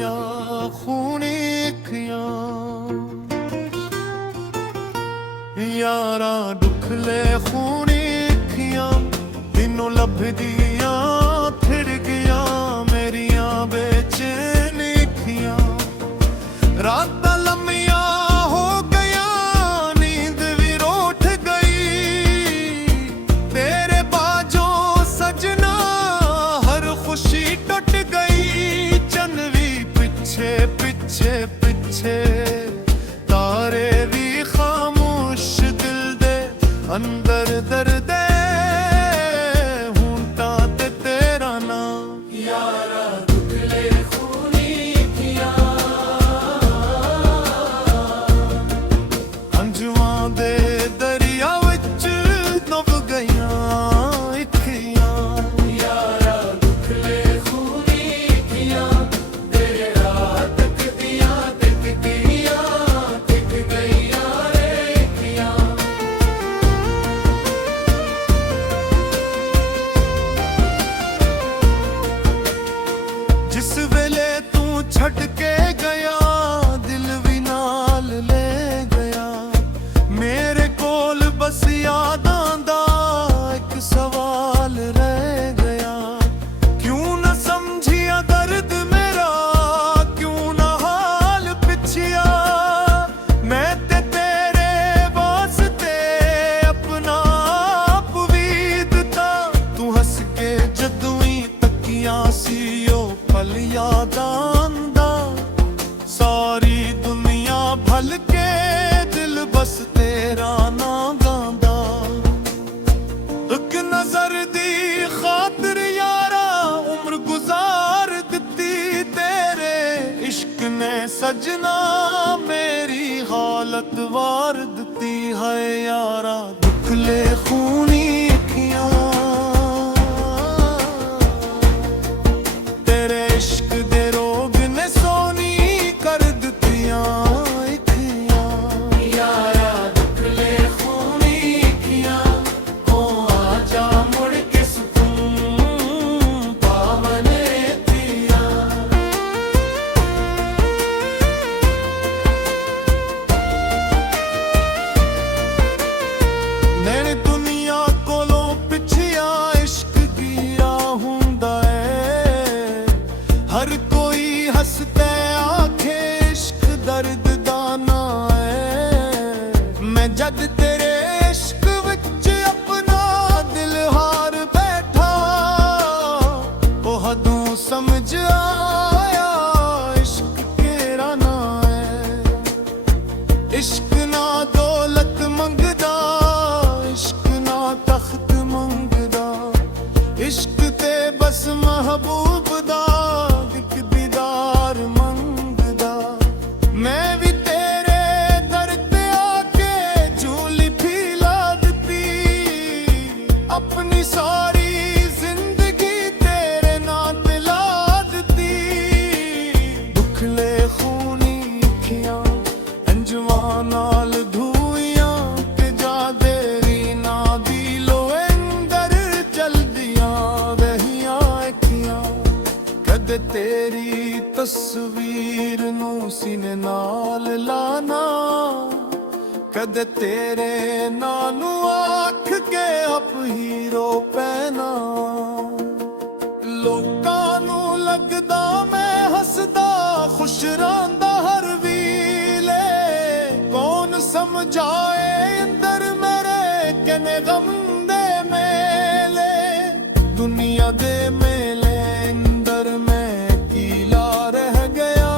ਦੀਆਂ ਖੂਨੀ ਅੱਖੀਆਂ ਯਾਰਾਂ ਦੁੱਖਲੇ ਖੂਨੀ ਅੱਖੀਆਂ ਦਿਨੋਂ ਲੱਭਦੀਆਂ ਥਿੜ ਗਿਆ ਮੇਰੀਆਂ ਬੇਚੈਨ ਅੱਖੀਆਂ ਰਾਤਾਂ ਲੰਮੀਆਂ ਹੋ ਗਈਆਂ ਨੀਂਦ ਵੀ ਰੋਠ ਗਈ ਤੇਰੇ ਬਾਝੋਂ ਸਜਣਾ ਹਰ ਖੁਸ਼ੀ ਟੁੱਟ ਗਈ ਚੰਨ ਵੀ ਪਿੱਛੇ ਪਿੱਛੇ ਪਿੱਛੇ ਤਾਰੇ ਵੀ ਖਾਮੋਸ਼ ਦਿਲ ਦੇ ਅੰਦਰ ਦਰਦ ਜਿਸ ਵੇਲੇ ਤੂੰ ਛੱਡ ਕੇ ਗਿਆ ਦਿਲ ਵੀ ਨਾਲ ਲੈ ਗਿਆ ਮੇਰੇ ਕੋਲ ਬਸ ਯਾਦਾਂ ਦਾ ਇੱਕ ਸਵਾਲ ਰਹਿ ਗਿਆ ਕਿਉਂ ਨਾ ਸਮਝਿਆ ਦਰਦ ਮੇਰਾ ਕਿਉਂ ਨਾ ਹਾਲ ਪਿਛਿਆ ਮੈਂ ਤੇ ਤੇਰੇ ਵਾਸਤੇ ਆਪਣਾ ਆਪ ਵੀ ਦਿੱਤਾ ਤੂੰ ਹੱਸ ਕੇ ਜਦੋਂ ਹੀ ਤੱਕੀਆਂ ਸੀ ਪਲ ਯਾਦਾਂ ਦਾ ਸਾਰੀ ਦੁਨੀਆ ਭਲ ਕੇ ਦਿਲ ਬਸ ਤੇਰਾ ਨਾ ਗਾਉਂਦਾ ਇੱਕ ਨਜ਼ਰ ਦੀ ਖਾਤਰ ਯਾਰਾ ਉਮਰ ਗੁਜ਼ਾਰ ਦਿੱਤੀ ਤੇਰੇ ਇਸ਼ਕ ਨੇ ਸਜਣਾ ਮੇਰੀ ਹਾਲਤ ਵਾਰ ਦਿੱਤੀ ਹੈ ਯਾਰਾ ਦੁੱਖਲੇ ਖੂਨੀ ਅੱਖੀਆਂ हर कोई हंसते आखे इश्क दर्द दा ना है मैं जद तेरे इश्क विच अपना दिल हार बैठा ओ हदों समझ आया इश्क केरा ना है इश्क ना दौलत मंगदा इश्क ना तख्त मंगदा इश्क ते बस महबूब दा अपनी सारी जिंदगी तेरे नाल मिला दी दुखले खूनी अखियां अंजुआ नाल धुइयां ते जा देरी ना दिलो अंदर चलदियां रहियां अखियां कद तेरी तस्वीर नू सीने नाल लाना कद तेरे नानू आख के अप हीरो पैना लोकां नू लगदा मैं हसदा खुश रहंदा हर वीले कौन समझाए अंदर मेरे कने गम दे मेले दुनिया दे मेले अंदर मैं कीला रह गया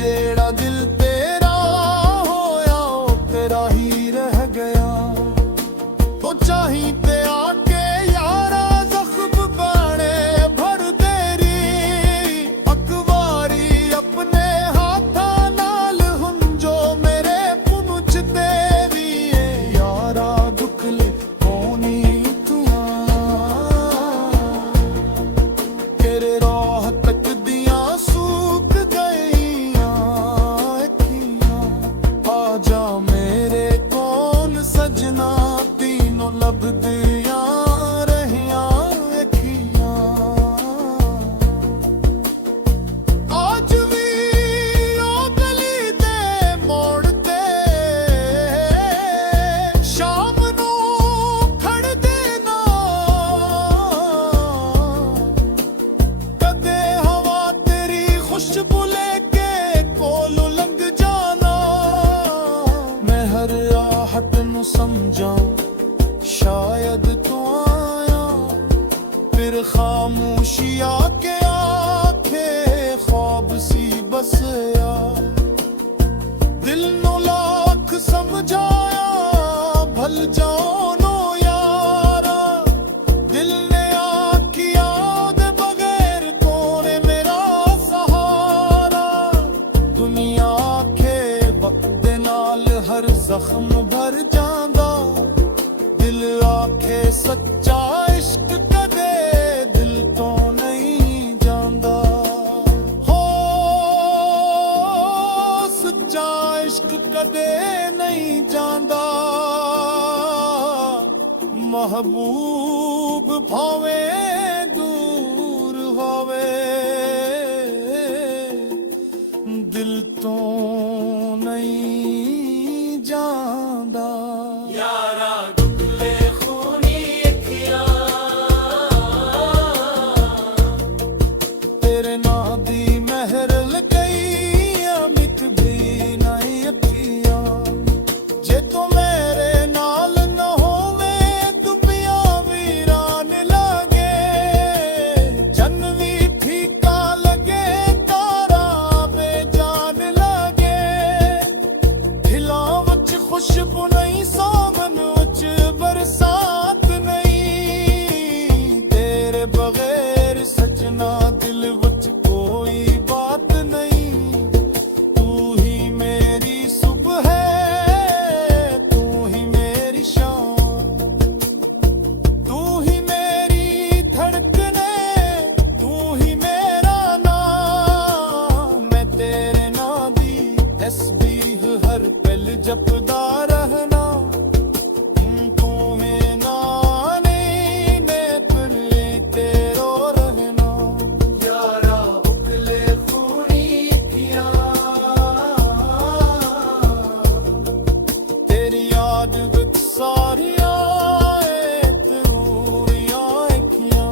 जेड़ा दिल चाही ते आके यारा जख्म बाणे भर तेरी अकवारी अपने हाथां नाल हुंजो मेरे पुंछ तेरी यारा दुखले कोनी तुआ तेरे राह तक दियां सूख गईयां अखियां आ जा मेरे कौन सजना लभदियां रहियां अखियां आके आखे ख्वाब सी बसया दिल नो लाख समझाया भल जाओ नो यारा दिल ने आखिया दे बगैर कौन है मेरा सहारा दुनिया आखे वक्त दे नाल हर जख्म भर जांदा दिल आखे सच्चा इश्क कदे दिल तो नहीं जांदा हो सच्चा इश्क कदे नहीं जांदा महबूब भावे दूर होवे दिल तो नहीं जांदा यारा दुखले खूनी अखियां तेरे ना दी महर लगई अमित भी नहीं अखियां जे तो मेरे नाल न होवे दुबिया वीरान लगे जन भी फीका लगे तारा बेजान लगे खिला वच खुशबू नहीं सावन वच बरसात नहीं तेरे बगैर सजना दिल वच कोई बात नहीं तू ही मेरी सुबह है तू ही मेरी शाम तू ही मेरी धड़कने तू ही मेरा नाम मैं तेरे नाम दी तस्बीह हर पल जपदा रहना तू में नाने ने पर तेरो रहना यारा दुखले खूनी अखियां तेरी याद विच सारियां तरूरियां अखियां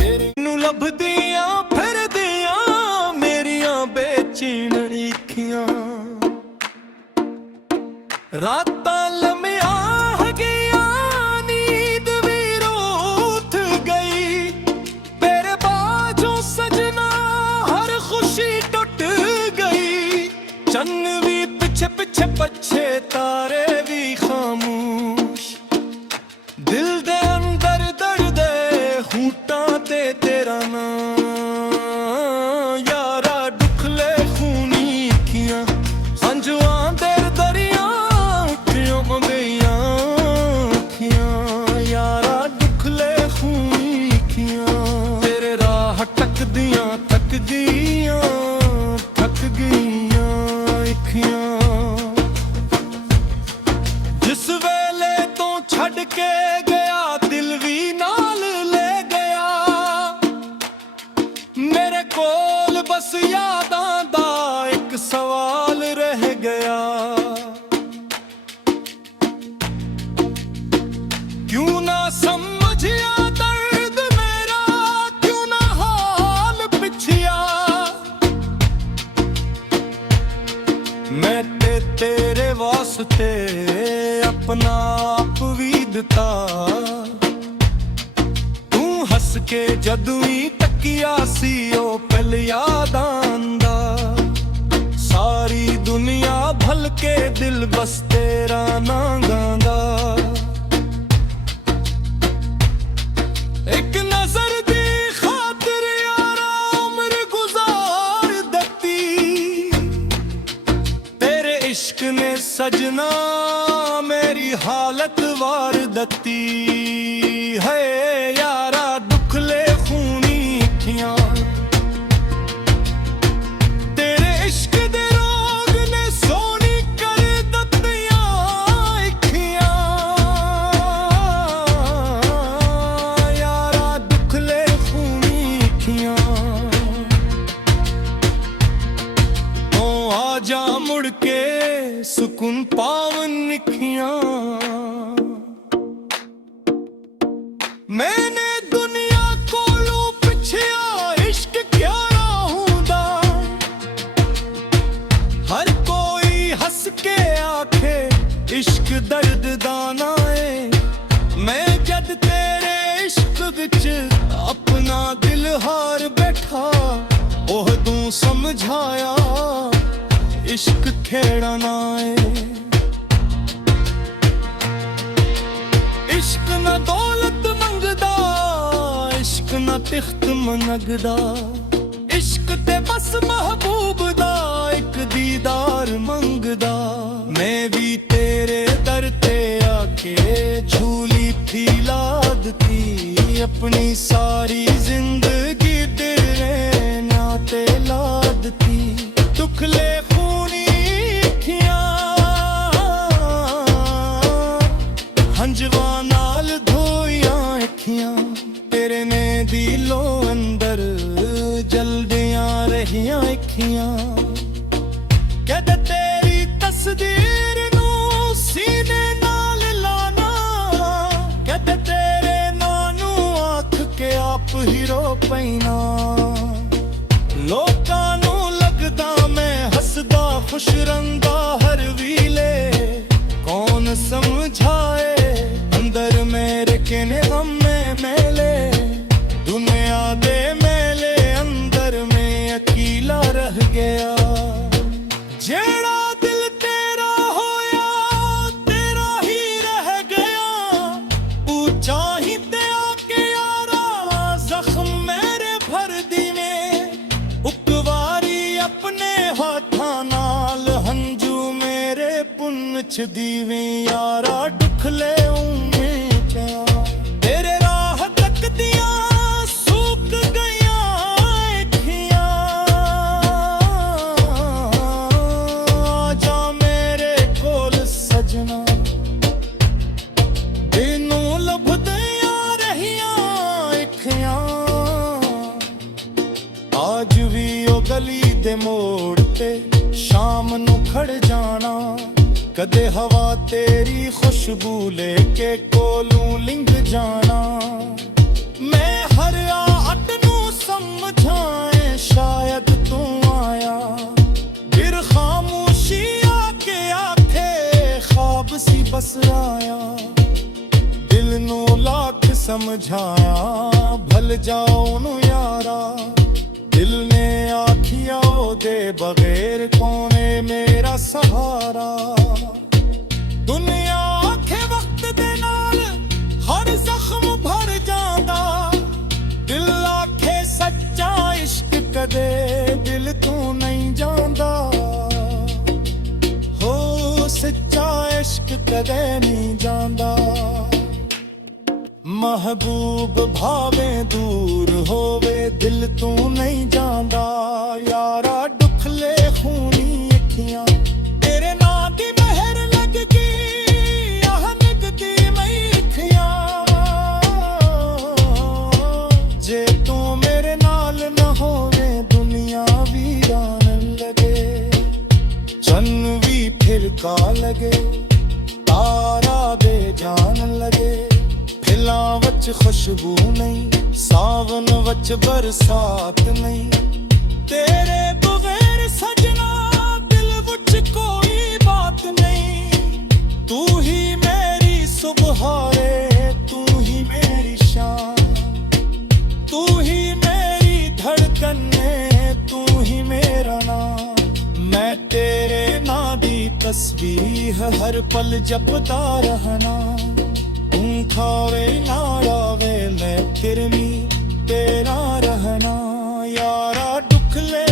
तेरी ਨੂੰ ਲੱਭਦੀਆਂ ਫਿਰਦੀਆਂ ਮੇਰੀਆਂ ਬੇਚੈਨ ਅੱਖੀਆਂ ਰਾਤਾਂ ਲੰਮੀਆਂ ਹਗੀਆਂ ਨੀਂਦ ਵੀ ਰੂਠ ਗਈ ਤੇਰੇ ਬਾਝੋਂ ਸਜਣਾ ਹਰ ਖੁਸ਼ੀ ਟੁੱਟ ਗਈ ਚੰਨ ਵੀ ਪਿੱਛੇ ਪਿੱਛੇ ਪੱਛੇ ਤਾਰੇ ਵੀ ਖਾਮੋਸ਼ ਦਿਲ ਦੇ ਅੰਦਰ ਦਰਦ ਹੂਟਾਂ ਤੇ ਤੇਰਾ ਨਾਂ ਯਾਰਾ ਦੁਖਲੇ ਖੂਨੀ ਅੱਖੀਆਂ ਹੰਝੂਆਂ ਦੇ ਦਰਿਆ ਕਿਉਂ ਗਈਆਂ ਅੱਖੀਆਂ ਯਾਰਾ ਦੁਖਲੇ ਖੂਨੀ ਅੱਖੀਆਂ ਤੇਰੇ ਰਾਹ ਟੱਕਦੀਆਂ ਥੱਕ ਗਈਆਂ ਅੱਖੀਆਂ ਜਿਸ ਵੇਲੇ ਤੋਂ ਛੱਡ ਕੇ ਗਿਆ ਦਿਲ ਵੀ ਨਾਲ ਲੈ ਗਿਆ ਮੇਰੇ ਕੋਲ ਬਸ ਯਾਦਾਂ ਦਾ ਇੱਕ ਸਵਾਲ ਰਹਿ ਗਿਆ क्यों ना समझिया दर्द मेरा क्यों ना हाल पिछिया मैं तेरे वास्ते अपना आप भी दिता तू हस के जदू ही तकिया सी ओ पल याद आंदा सारी दुनिया भल के दिल बस तेरा ना गांदा एक नजर दी खातिर यारा उम्र गुजार दती तेरे इश्क ने सजना मेरी हालत वार दती है यारा दुखले खूनी अखियां तेरे इश्क दे रोग ने सोनी कर दतियां अखियां यारा दुखले खूनी अखियां ओ आजा मुड़ के सुकून पावन अखियां मैंने दुनिया कोलों पिछया इश्क क्या रहूंदा हर कोई हंस के आखे इश्क दर्द दाना है मैं जद तेरे इश्क विच अपना दिल ਸਮਝਾਇਆ ਇਸ਼ਕ ਖੇੜਾ ਨਾ ਏ इश्क न दौलत मंगदा इश्क न तिख्त मनगदा इश्क ते बस महबूब दा एक दीदार मंगदा मैं भी तेरे दर ते आके झूली थी लादती अपनी सारी जिंदगी तेरे नाते लादती दुखले खूनी अखियां हंजवा नाल धोइयां अखियां तेरे ने दिलो अंदर जलदियां रहियां अखियां कहते तेरी तस्दीर नू सीने नाल लाना कहते तेरे नानू आख के आप ही रो पैना लोकां नू लगदा मैं हसदा खुश रंगा हर वीले कौन समझाए अंदर मेरे किने गम में मेले दुनिया दे मेले अंदर में अकेला रह गया जेड़ा दिल तेरा होया तेरा ही रह गया पूछा ही ते आके यारा जख्म मेरे भर दिवे उकवारी अपने हाथां नाल हंजू मेरे पुन्न च दीवे यारा दुख ले तेरे राह तक दिया सूक गया अखियां आजा मेरे कोल सजना तेनू लभदियां रहियां अखियां आज भी ओ गली दे मोड़ ते शाम नू खड़ जाना कदे हवा तेरी खुशबू लेके कोलू लिंग जाना मैं हर आट नू समझाए शायद तू आया फिर खामोशी आके आखे ख्वाब सी बसराया दिल नू लाख समझाया भल जाओ नू यारा दिल ने आखिया दे बगैर कौन है मेरा सहारा दुनिया आखे वक्त दे नाल हर जख्म भर जांदा दिल आखे सच्चा इश्क कदे दिल तू नहीं जांदा हो सच्चा इश्क कदे नहीं जांदा महबूब भावे दूर होवे दिल तू नहीं जांदा यारा दुख ले खूनी अखियां तेरे नां दी मेहर लग गई आह निकदी मैं अखियां जे तू मेरे नाल न होवे दुनिया वीरान लगे चन्न भी फिरका लगे तारा बेजान लगे फिला वच खुशबू नहीं सावन वच बरसात नहीं तेरे बगैर सजना दिल वच कोई बात नहीं तू ही मेरी सुबह रे तू ही मेरी शाम तू ही मेरी धड़कन तू ही मेरा नाम मैं तेरे नां दी तस्बीह हर पल जपदा रहना खावे ना आवे मैं फिर भी तेरा रहना यारा दुख ले